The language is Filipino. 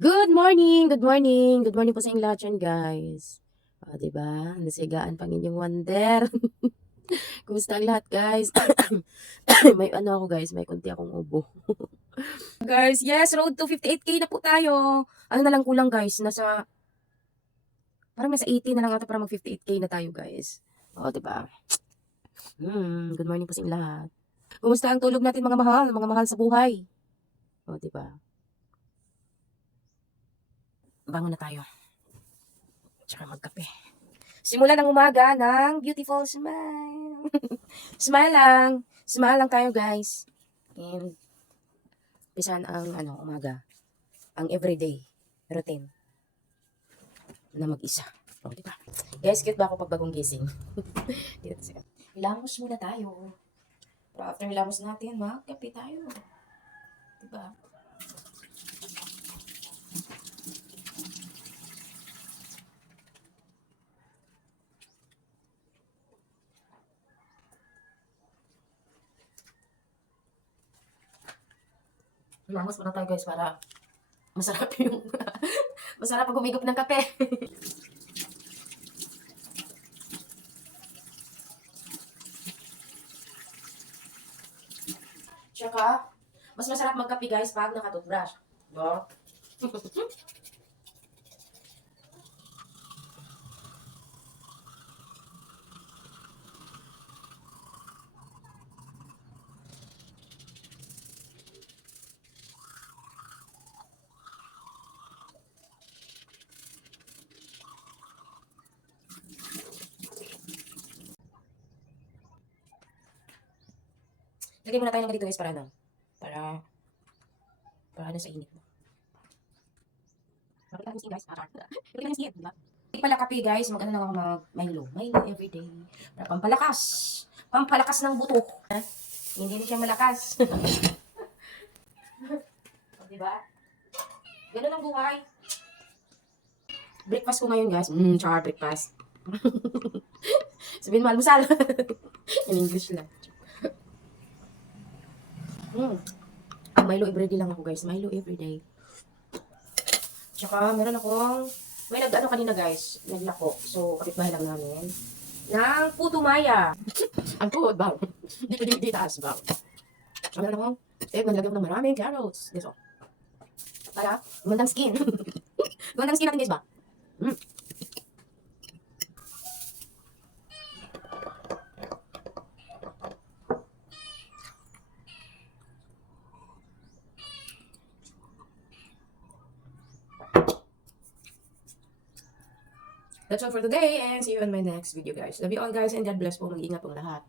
Good morning, good morning, good morning po sa inyong lahat yan guys. O, diba? Nasigaan pang inyong wonder. Kumusta ang lahat guys? May ano ako guys, may konti akong ubo. Guys, yes, road to 58K na po tayo. Ano na lang kulang guys, parang nasa 80 na lang ata para mag 58K na tayo guys. O, diba? Good morning po sa inyong lahat. Kumusta ang tulog natin mga mahal sa buhay? O, diba? Bangon na tayo. Tsaka magkape. Simula ng umaga ng beautiful smile. Smile lang. Smile lang tayo guys. And pisan ang umaga. Ang everyday routine na mag-isa. O, diba? Guys, cute ba ako pag bagong gising? Hilamos muna tayo. Pero after hilamos natin, magkape tayo. Diba? Hilamos muna tayo guys para masarap yung masarap pag humigop ng kape. Tsaka, mas masarap magkape guys pag nakatoothbrush. No? Lagay muna tayo ng ganito guys para para sa init. Bakit lang guys? Bakit lang skin, diba? Hindi pala kape guys, mag-ano lang ako mag-Milo. Milo everyday. Para pampalakas. Pampalakas ng buto. Hindi na siya malakas. Diba? Ganun ang buhay. Breakfast ko ngayon guys. Char breakfast. Sabihin mo almusal. In English lang. Milo everyday lang ako guys. Milo everyday. Tsaka meron akong, may nag-ano kanina guys, naglako. So, kapitbahay lang namin. Ng puto maya. Ang tuhod ba? Di taas ba? So, meron akong, nalagyan ko ng maraming carrots. Guys, oh. Para, gumandang skin. Gumandang skin natin guys ba? That's all for today and see you on my next video guys. Love you all guys and God bless po. Mag-ingat po lahat.